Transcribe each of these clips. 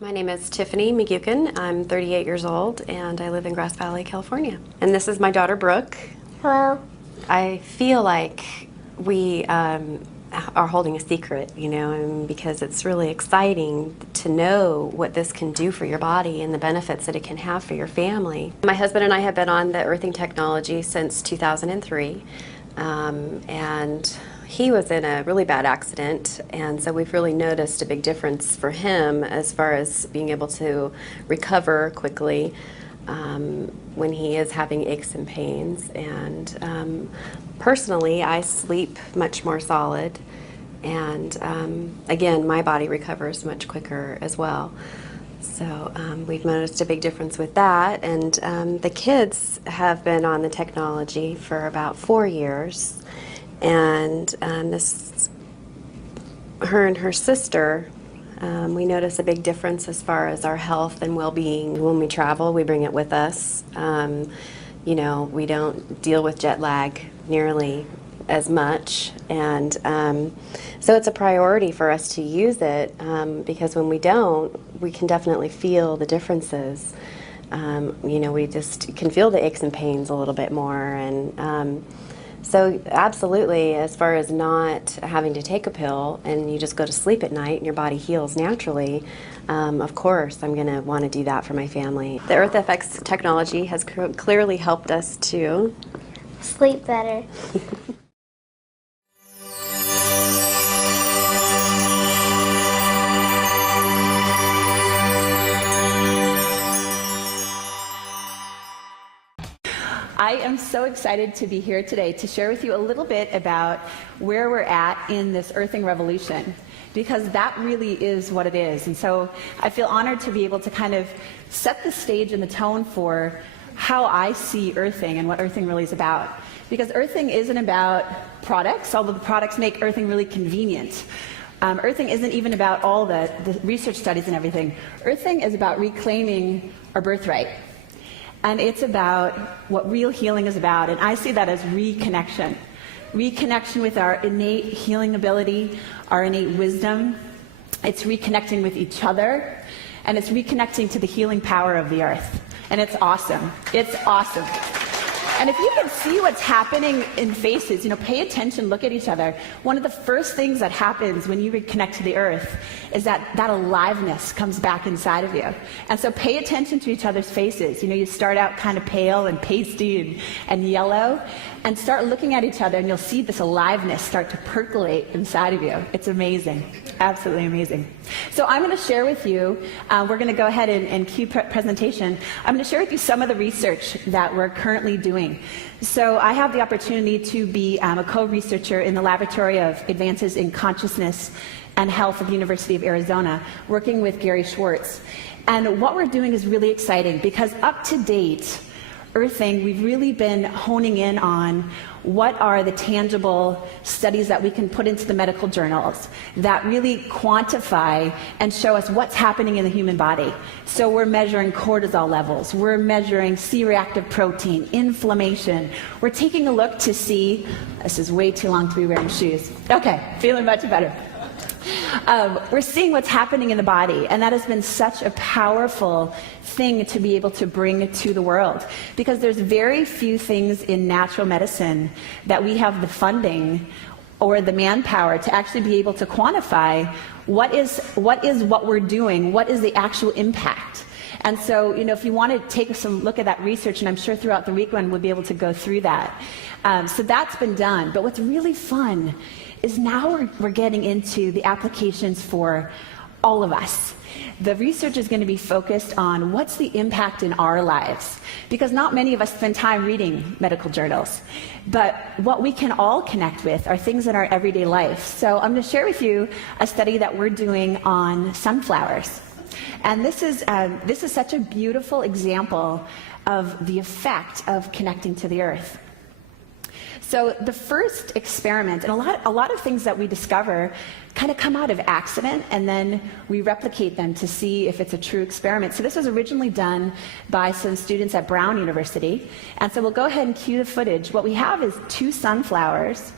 My name is Tiffany McGukin. I'm 38 years old and I live in Grass Valley, California. And this is my daughter, Brooke. Hello. I feel like we are holding a secret, and because it's really exciting to know what this can do for your body and the benefits that it can have for your family. My husband and I have been on the earthing technology since 2003, and he was in a really bad accident, and so we've really noticed a big difference for him as far as being able to recover quickly when he is having aches and pains. And personally, I sleep much more solid, and again, my body recovers much quicker as well. So we've noticed a big difference with that, and the kids have been on the technology for about 4 years. And her and her sister, we notice a big difference as far as our health and well-being. When we travel, we bring it with us. We don't deal with jet lag nearly as much, and so it's a priority for us to use it, because when we don't, we can definitely feel the differences. We just can feel the aches and pains a little bit more, and so absolutely, as far as not having to take a pill and you just go to sleep at night and your body heals naturally, of course I'm going to want to do that for my family. The EarthFX technology has clearly helped us to sleep better. I am so excited to be here today to share with you a little bit about where we're at in this earthing revolution, because that really is what it is. And so I feel honored to be able to kind of set the stage and the tone for how I see earthing and what earthing really is about. Because earthing isn't about products, although the products make earthing really convenient. Earthing isn't even about all the research studies and everything. Earthing is about reclaiming our birthright. And it's about what real healing is about, and I see that as reconnection. Reconnection with our innate healing ability, our innate wisdom. It's reconnecting with each other, and it's reconnecting to the healing power of the earth. And it's awesome. It's awesome. And if you can see what's happening in faces, pay attention, look at each other. One of the first things that happens when you reconnect to the earth is that aliveness comes back inside of you. And so pay attention to each other's faces. You start out kind of pale and pasty and yellow, and start looking at each other, and you'll see this aliveness start to percolate inside of you. It's amazing. Absolutely amazing. So I'm going to share with you, we're going to go ahead and cue presentation. I'm going to share with you some of the research that we're currently doing. So I have the opportunity to be a co-researcher in the Laboratory of Advances in Consciousness and Health at the University of Arizona, working with Gary Schwartz. And what we're doing is really exciting, because up to date, earthing, we've really been honing in on what are the tangible studies that we can put into the medical journals that really quantify and show us what's happening in the human body. So we're measuring cortisol levels, we're measuring C-reactive protein, inflammation. We're taking a look to see, this is way too long to be wearing shoes. Okay, feeling much better. We're seeing what's happening in the body, and that has been such a powerful thing to be able to bring to the world, because there's very few things in natural medicine that we have the funding or the manpower to actually be able to quantify what is what we're doing, what is the actual impact. And so, if you want to take some look at that research, and I'm sure throughout the weekend we'll be able to go through that. So that's been done. But what's really fun is now we're getting into the applications for all of us. The research is going to be focused on what's the impact in our lives, because not many of us spend time reading medical journals. But what we can all connect with are things in our everyday life. So I'm going to share with you a study that we're doing on sunflowers. And this is such a beautiful example of the effect of connecting to the earth. So the first experiment, and a lot of things that we discover kind of come out of accident, and then we replicate them to see if it's a true experiment. So this was originally done by some students at Brown University. And so we'll go ahead and cue the footage. What we have is 2 sunflowers,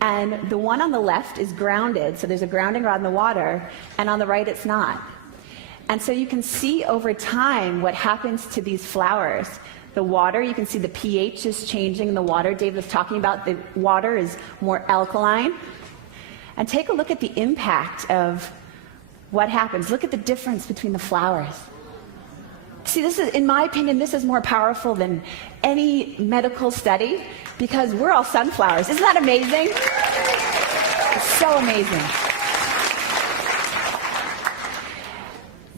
and the one on the left is grounded, so there's a grounding rod in the water, and on the right it's not. And so you can see over time what happens to these flowers. The water, you can see the pH is changing in the water. Dave was talking about the water is more alkaline. And take a look at the impact of what happens. Look at the difference between the flowers. See, this is, in my opinion, this is more powerful than any medical study because we're all sunflowers. Isn't that amazing? It's so amazing.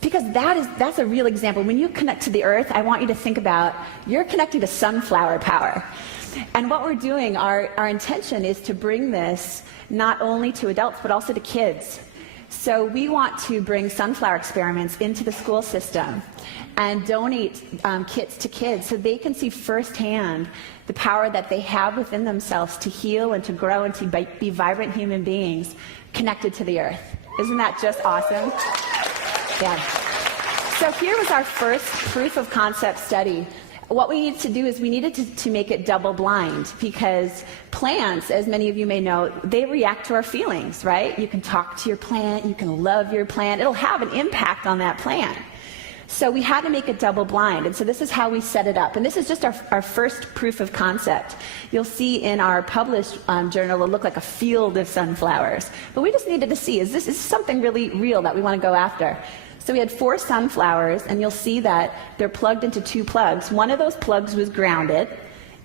Because that's a real example. When you connect to the earth, I want you to think about you're connecting to sunflower power. And what we're doing, our intention is to bring this not only to adults, but also to kids. So we want to bring sunflower experiments into the school system and donate kits to kids so they can see firsthand the power that they have within themselves to heal and to grow and to be vibrant human beings connected to the earth. Isn't that just awesome? Yeah. So here was our first proof of concept study. What we needed to do is we needed to make it double blind because plants, as many of you may know, they react to our feelings, right? You can talk to your plant, you can love your plant, it'll have an impact on that plant. So we had to make it double blind, and so this is how we set it up. And this is just our first proof of concept. You'll see in our published journal, it'll look like a field of sunflowers. But we just needed to see, is this something really real that we want to go after? So we had 4 sunflowers, and you'll see that they're plugged into 2 plugs. One of those plugs was grounded,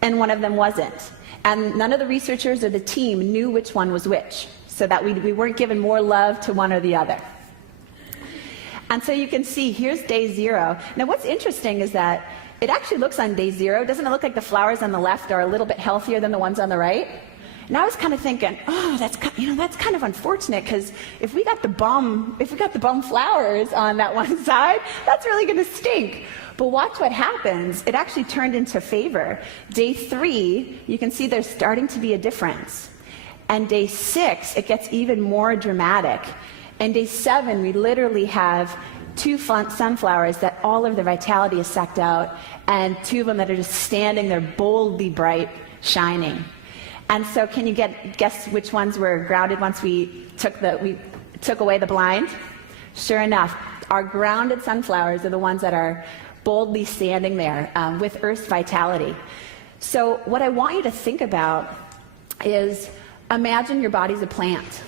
and one of them wasn't. And none of the researchers or the team knew which one was which, so that we weren't giving more love to one or the other. And so you can see, here's day 0. Now what's interesting is that it actually looks on day 0, doesn't it look like the flowers on the left are a little bit healthier than the ones on the right? And I was kind of thinking, oh, that's kind of unfortunate because if we got the bum flowers on that one side, that's really going to stink. But watch what happens. It actually turned into favor. Day 3, you can see there's starting to be a difference. And day 6, it gets even more dramatic. And day 7, we literally have 2 sunflowers that all of the vitality is sucked out, and 2 of them that are just standing there boldly bright, shining. And so can you guess which ones were grounded once we took away the blind? Sure enough, our grounded sunflowers are the ones that are boldly standing there with Earth's vitality. So what I want you to think about is imagine your body's a plant.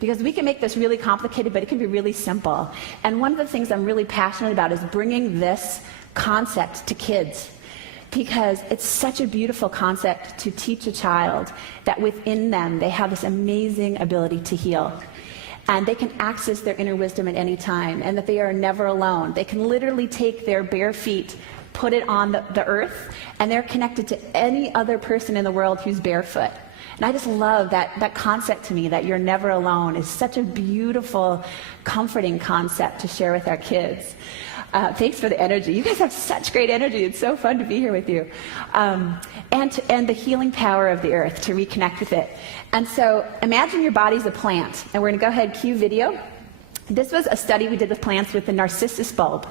Because we can make this really complicated, but it can be really simple. And one of the things I'm really passionate about is bringing this concept to kids. Because it's such a beautiful concept to teach a child that within them they have this amazing ability to heal. And they can access their inner wisdom at any time, and that they are never alone. They can literally take their bare feet, put it on the earth, and they're connected to any other person in the world who's barefoot. And I just love that concept to me, that you're never alone, is such a beautiful, comforting concept to share with our kids. Thanks for the energy. You guys have such great energy. It's so fun to be here with you. And the healing power of the earth, to reconnect with it. And so imagine your body's a plant. And we're going to go ahead and cue video. This was a study we did with plants with the narcissus bulb.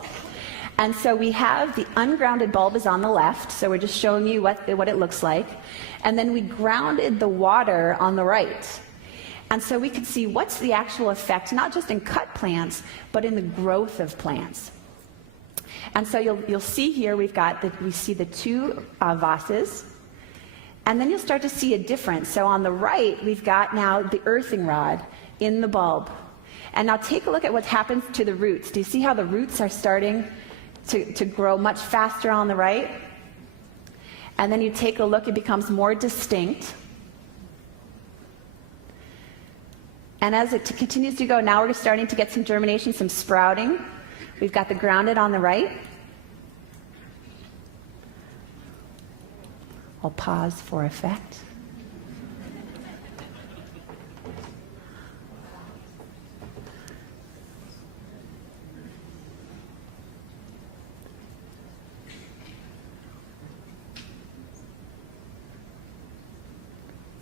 And so we have the ungrounded bulb is on the left, so we're just showing you what it looks like. And then we grounded the water on the right. And so we could see what's the actual effect, not just in cut plants, but in the growth of plants. And so you'll see here we see the 2 vases, and then you'll start to see a difference. So on the right, we've got now the earthing rod in the bulb. And now take a look at what happens to the roots. Do you see how the roots are starting to grow much faster on the right? And then you take a look, it becomes more distinct. And as it continues to go, now we're starting to get some germination, some sprouting. We've got the grounded on the right. I'll pause for effect.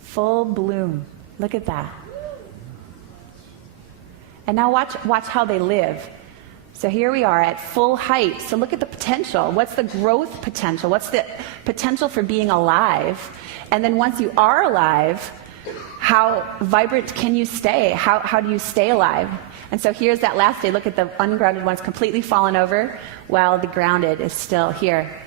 Full bloom. Look at that. And now watch how they live. So here we are at full height. So look at the potential. What's the growth potential? What's the potential for being alive? And then once you are alive, how vibrant can you stay? How do you stay alive? And so here's that last day. Look at the ungrounded ones completely fallen over while the grounded is still here.